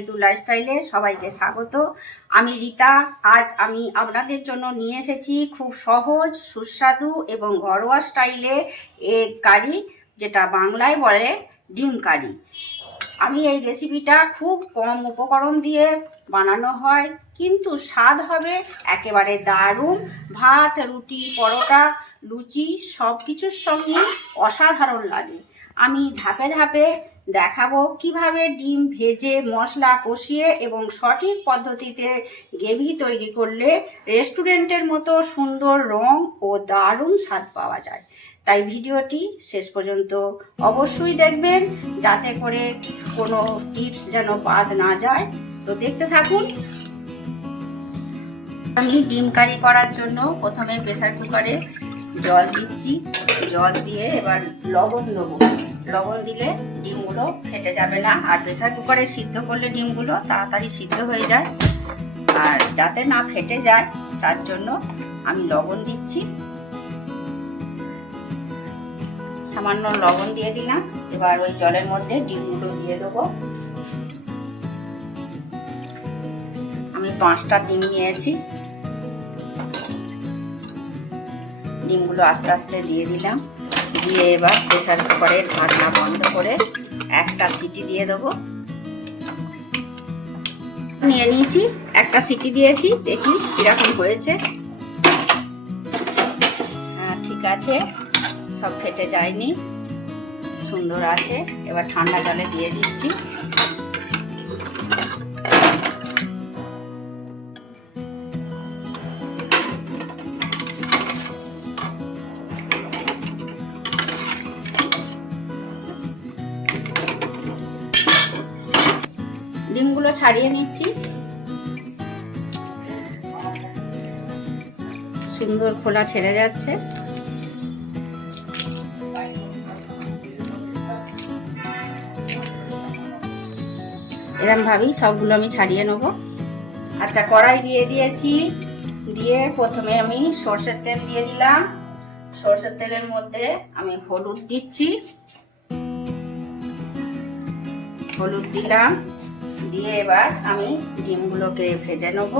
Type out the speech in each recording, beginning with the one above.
ঋতু লাইফস্টাইলে সবাইকে স্বাগত। আমি রীতা। আজ আমি আপনাদের জন্য নিয়ে এসেছি খুব সহজ, সুস্বাদু এবং ঘরোয়া স্টাইলে এগ কারি, যেটা বাংলায় বলে ডিম কারি। আমি এই রেসিপিটা খুব কম উপকরণ দিয়ে বানানো হয়, কিন্তু স্বাদ হবে একেবারে দারুণ। ভাত, রুটি, পরোটা, লুচি সব কিছুর সঙ্গে অসাধারণ লাগে। আমি ধাপে ধাপে দেখাবো কিভাবে ডিম ভেজে মশলা কষিয়ে এবং সঠিক পদ্ধতিতে গ্রেভি তৈরি করলে রেস্টুরেন্টের মতো সুন্দর রং ও দারুণ স্বাদ পাওয়া যায়। তাই ভিডিওটি শেষ পর্যন্ত অবশ্যই দেখবেন, যাতে করে কোনো টিপস যেন বাদ না যায়। তো দেখতে থাকুন। আমি ডিম কারি করার জন্য প্রথমে প্রেসার কুকারে জল দিচ্ছি। জল দিয়ে এবার লবণ দেবো। লবণ দিলে ডিমগুলো ফেটে যাবে না, আর প্রেসার কুকারে সিদ্ধ করলে ডিমগুলো তাড়াতাড়ি সিদ্ধ হয়ে যায়। আর যাতে না ফেটে যায় তার জন্য আমি লবণ দিচ্ছি। সামান্য লবণ দিয়ে দিলাম। এবার ওই জলের মধ্যে ডিমগুলো দিয়ে দেবো। আমি 5টা ডিম নিয়েছি। ডিমগুলো আস্তে আস্তে দিয়ে দিলাম। দিয়ে এবার প্রেসার কুকারের ঢাকনা বন্ধ করে একটা সিটি দিয়ে দেবো। নিয়ে নিয়েছি, একটা সিটি দিয়েছি, দেখি কিরকম হয়েছে। হ্যাঁ, ঠিক আছে, সব ফেটে যায়নি, সুন্দর আছে। এবার ঠান্ডা জলে দিয়ে দিচ্ছি। ডিমগুলো ছাড়িয়ে নিচ্ছি। সুন্দর খোলা ছেড়ে যাচ্ছে। এরকম ভাবেই সবগুলো আমি ছাড়িয়ে নেব। আচ্ছা, কড়াই দিয়ে দিয়েছি। দিয়ে প্রথমে আমি সর্ষের তেল দিয়ে দিলাম। সর্ষের তেলের মধ্যে আমি হলুদ দিচ্ছি। হলুদ দিলাম। দিয়ে এবার আমি ডিমগুলোকে ভেজে নেব।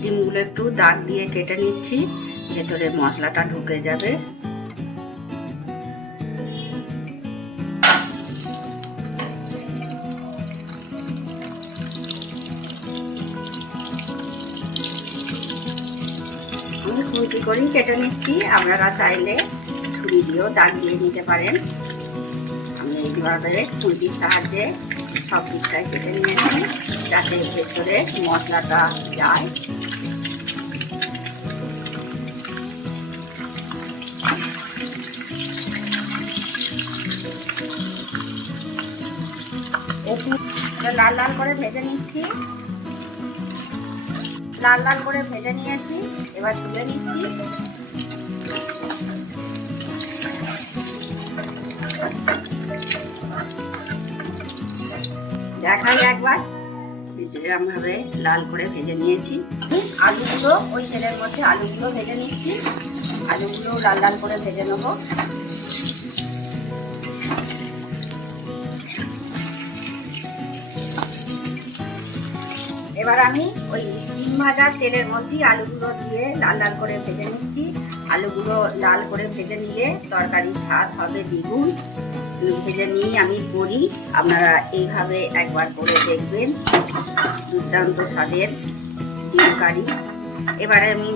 ডিমগুলো একটু দাগ দিয়ে কেটে নিচ্ছি, ভেতরে মশলাটা ঢুকে যাবে। আমি খুন্তি করেই কেটে নিচ্ছি, আপনারা চাইলে ছুরি দিয়েও দাগ দিয়ে নিতে পারেন। আমি এইভাবে খুন্তির সাহায্যে সব দিকটাই কেটে নিয়েছি, যাতে ভেতরে মশলাটা যায়। একটু লাল লাল করে ভেজে নিচ্ছি। লাল লাল করে ভেজে নিয়েছি, এবার তুলে নিচ্ছি। দেখাই একবার, এরকমভাবে লাল করে ভেজে নিয়েছি। আলুগুলো ওই তেলের মধ্যে আলুগুলো ভেজে নিচ্ছি। আলুগুলো লাল লাল করে ভেজে নেব। এবার আমি ওই ডিম ভাজার তেলের মধ্যেই আলুগুলো দিয়ে লাল লাল করে ভেজে নিচ্ছি। আলুগুলো লাল করে ভেজে নিলে তরকারির স্বাদ হবে দ্বিগুণ। ভেজে নিয়ে আমি করি, আপনারা এইভাবে একবার করে দেখবেন, দুর্দান্ত স্বাদের ডিম কারি। এবারে আমি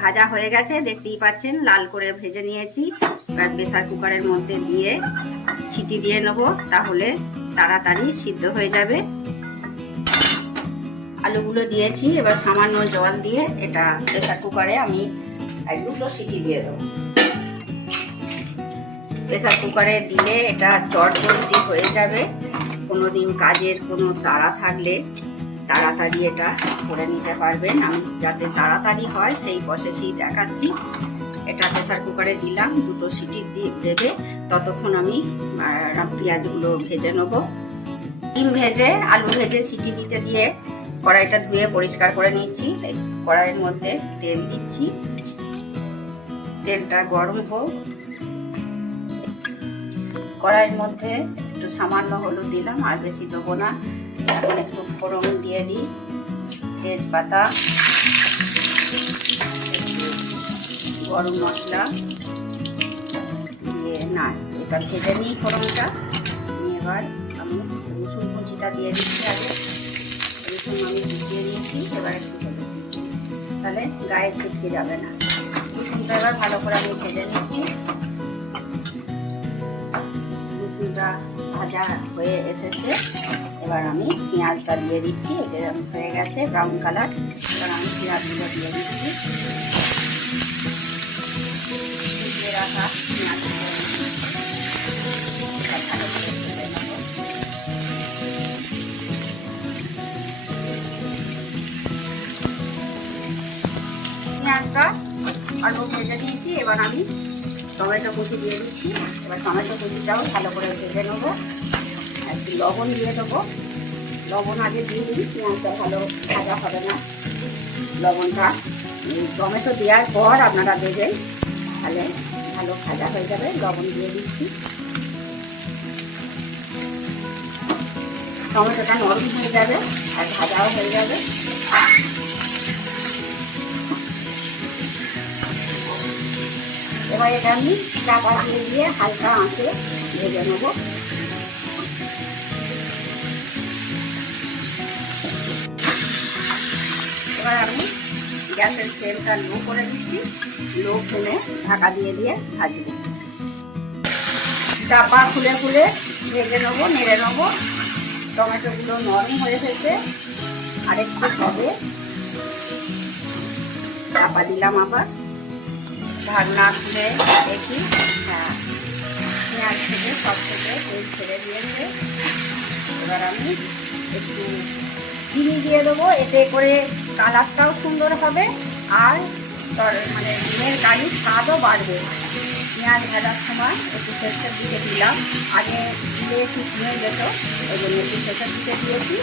ভাজা হয়ে গেছে, দেখতেই পাচ্ছেন, লাল করে ভেজে নিয়েছি। এবার প্রেসার কুকারের মধ্যে দিয়ে সিটি দিয়ে নেব, তাহলে তাড়াতাড়ি সিদ্ধ হয়ে যাবে। আলুগুলো দিয়েছি, এবার সামান্য জল দিয়ে এটা প্রেসার কুকারে আমি 2টো সিটি দিয়ে দেবো। প্রেসার কুকারে দিলে এটা চটজলদি হয়ে যাবে। কোনোদিন কাজের কোনো তাড়া থাকলে তাড়াতাড়ি এটা করে নিতে পারবেন। আমি যাতে তাড়াতাড়ি হয় সেই প্রসেসই দেখাচ্ছি। এটা প্রেসার কুকারে দিলাম, 2টো সিটি দেবে। ততক্ষণ আমি পেঁয়াজগুলো ভেজে নেব। ডিম ভেজে আলু ভেজে সিটি দিতে দিয়ে কড়াইটা ধুয়ে পরিষ্কার করে নিচ্ছি। কড়াইয়ের মধ্যে তেল দিচ্ছি। তেলটা গরম হোক। কড়াইয়ের মধ্যে একটু একটু সামান্য হলুদ দিলাম, আর বেশি দেবো না। এখন একটু ফোড়ন দিয়ে দিই, তেজপাতা, গরম মশলা দিয়ে না এটা ভেজে নিই ফোড়নটা। এবার আমি রসুন কুচিটা দিয়ে দিচ্ছি। আগে রসুন আমি কুচিয়ে দিয়েছি, এবার একটু হলুদ, তাহলে গায়ে ছিটকে যাবে না। রসুনটা এবার ভালো করে আমি ভেজে নিচ্ছি। রসুনটা ভাজা হয়ে এসেছে, এবার আমি পেঁয়াজটা দিয়ে দিচ্ছি। এটা হয়ে গেছে ব্রাউন কালার। এবার আমি পেঁয়াজগুলো দিয়ে দিচ্ছি, দিয়ে রাখা পেঁয়াজগুলো ভালো করে ভেজে নেব। পেঁয়াজটা অল্প ভেজে দিয়েছি, এবার আমি টমেটো কুচি দিয়ে দিচ্ছি। এবার টমেটো কুচিটাও ভালো করে ভেজে নেবো। একটু লবণ দিয়ে দেবো, লবণ আগে দিয়ে দিই, পেঁয়াজটা ভালো ভাজা হবে না। লবণটা টমেটো দেওয়ার পর আপনারা দেবেন, তাহলে ভালো ভাজা হয়ে যাবে। লবণ দিয়ে দিচ্ছি, টমেটোটা নরম হয়ে যাবে আর ভাজাও হয়ে যাবে। এবার এটা আমি চাপা দিয়ে হালকা আঁচে ভেজে নেবো। এবার আমি গ্যাসের ফ্লেমটা লো করে দিচ্ছি, লো ফ্লেমে ঢাকা দিয়ে ভাজবো। চাপা খুলে খুলে ভেজে নেবো, নেড়ে নেবো। টমেটোগুলো নরম হয়ে এসেছে, আরেকটু হবে। চাপা দিলাম, আবার ঢাকনা খুলে দেখি, হ্যাঁ পেঁয়াজ থেকে সব থেকে তেল ছেড়ে দিয়েছে। এবার আমি একটু চিনি দিয়ে দেবো, এতে করে কালারটাও সুন্দর হবে আর মানে ডিমের কারির স্বাদও বাড়বে। পেঁয়াজ ভাজার সময় একটু শেষের দিকে দিলাম, আগে দিয়ে একটু কিনে যেত, ওই জন্য একটু শেষের দিকে দিয়েছি।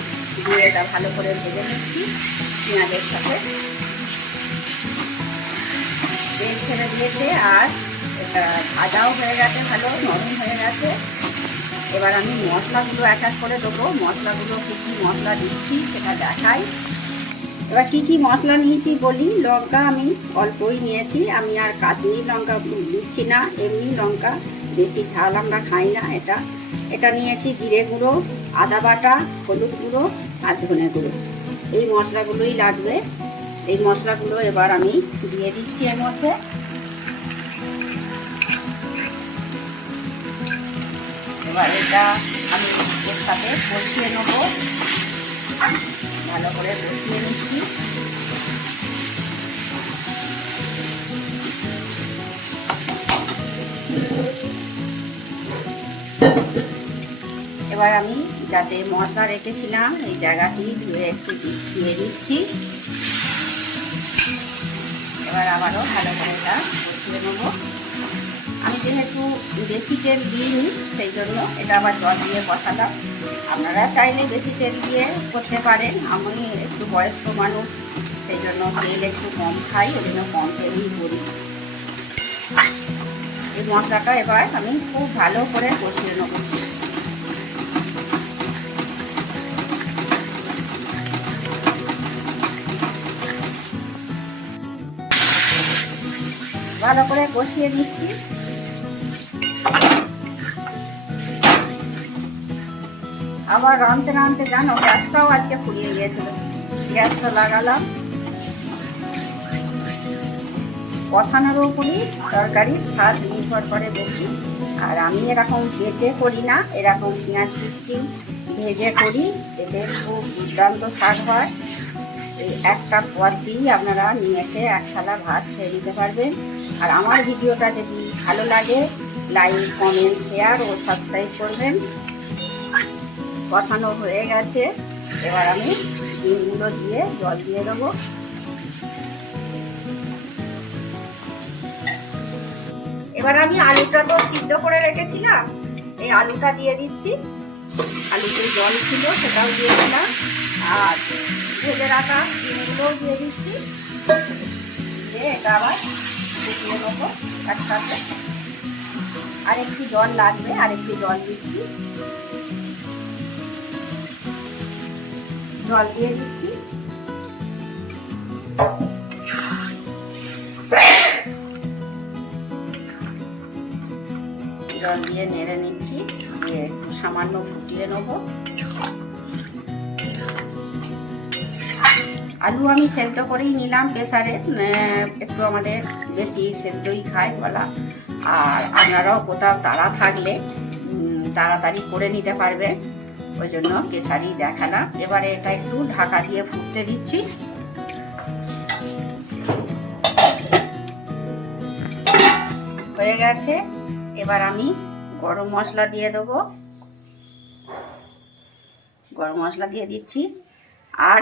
দিয়ে এটা ভালো করে ভেজে নিচ্ছি পেঁয়াজের সাথে। তেল ছেড়ে দিয়েছে আর এটা ভাজাও হয়ে গেছে, ভালো নরম হয়ে গেছে। এবার আমি মশলাগুলো এক এক করে দেবো। মশলাগুলো কী কী মশলা দিচ্ছি সেটা দেখাই। এবার কী কী মশলা নিয়েছি বলি। লঙ্কা আমি অল্পই নিয়েছি, আমি আর কাশ্মীরি লঙ্কা দিচ্ছি না, এমনি লঙ্কা, বেশি ঝাল আমরা খাই না। এটা নিয়েছি জিরে গুঁড়ো, আদা বাটা, হলুদ গুঁড়ো আর ধনে গুঁড়ো। এই মশলাগুলোই লাগবে। এই মশলাগুলো এবার আমি দিয়ে দিচ্ছি এর মধ্যে। এবার এটা আমি এর সাথে কষিয়ে নেবো, ভালো করে কষিয়ে নিচ্ছি। এবার আমি যাতে মশলা রেখেছিলাম এই জায়গাটি ধুয়ে একটু দিয়ে দিচ্ছি। এবার আবারও ভালো করে এটা কষিয়ে নেবো। আমি যেহেতু বেশি তেল দিইনি সেই জন্য এটা আবার জল দিয়ে কষালাম। আপনারা চাইলে বেশি তেল দিয়ে করতে পারেন, আমি একটু বয়স্ক মানুষ, সেই জন্য তেল একটু কম খাই, ওই জন্য কম তেলই করি। এই মশলাটা এবার আমি খুব ভালো করে কষিয়ে নেব। ভালো করে কষিয়ে নিচ্ছি। আবার রাঁধতে রাঁধতে জানো গ্যাসটাও আজকে ফুরিয়ে গিয়েছিল, গ্যাসটা লাগালাম। কষানোর উপরই তরকারির স্বাদ নির্ভর করে বেশি। আর আমি এরকম বেটে করি না, এরকম পেঁয়াজ কুচি ভেজে করি, এতে খুব দুর্দান্ত স্বাদ হয়। এই একটা পদ দিয়েই আপনারা নিয়ে এসে এক থালা ভাত খেয়ে নিতে পারবেন। আর আমার ভিডিওটা যদি ভালো লাগে লাইক, কমেন্ট, শেয়ার ও সাবস্ক্রাইব করবেন। কষানো হয়ে গেছে, এবার আমি ডিমগুলো দিয়ে জল দিয়ে দেবো। এবার আমি আলুটা তো সিদ্ধ করে রেখেছিলাম, এই আলুটা দিয়ে দিচ্ছি। আলুতে জল ছিল সেটাও দিয়ে দিলাম, আর ভেজে রাখা ডিমগুলোও দিয়ে দিচ্ছি। দিয়ে এটা আবার ফুটিয়ে নেবো একসাথে। আরেকটু জল লাগবে, আরেকটু জল দিচ্ছি। জল দিয়ে দিচ্ছি। জল দিয়ে নেড়ে নিচ্ছি, দিয়ে একটু সামান্য ফুটিয়ে নেব। আলু আমি সেদ্ধ করেই নিলাম প্রেসারে, একটু আমাদের বেশি সেদ্ধই খায় বলা। আর আপনারাও কোথাও তাড়া থাকলে তাড়াতাড়ি করে নিতে পারবেন, ওই জন্য প্রেসারেই দেখালাম। এবারে এটা একটু ঢাকা দিয়ে ফুটতে দিচ্ছি। হয়ে গেছে। এবার আমি গরম মশলা দিয়ে দেবো, গরম মশলা দিয়ে দিচ্ছি, আর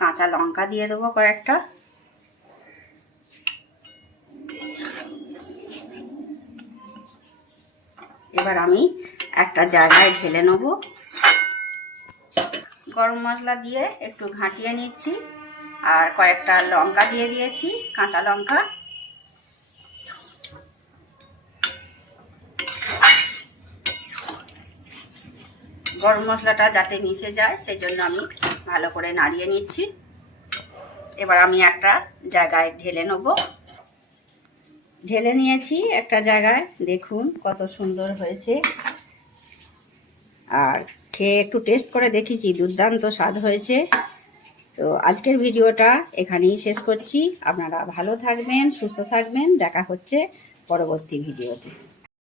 কাঁচা লঙ্কা দিয়ে দেবো কয়েকটা। এবার আমি একটা জায়গায় ঢেলে নেব। গরম মশলা দিয়ে একটু ঘাঁটিয়ে নিচ্ছি, আর কয়েকটা লঙ্কা দিয়ে দিয়েছি, কাঁচা লঙ্কা। গরম মশলাটা যাতে মিশে যায় সেই জন্য আমি ভালো করে নাড়িয়ে নিচ্ছি। এবার আমি একটা জায়গায় ঢেলে নেব। ঢেলে নিয়েছি একটা জায়গায়, দেখুন কত সুন্দর হয়েছে। আর খেয়ে একটু টেস্ট করে দেখেছি, দুর্দান্ত স্বাদ হয়েছে। তো আজকের ভিডিওটা এখানেই শেষ করছি। আপনারা ভালো থাকবেন, সুস্থ থাকবেন। দেখা হচ্ছে পরবর্তী ভিডিওতে।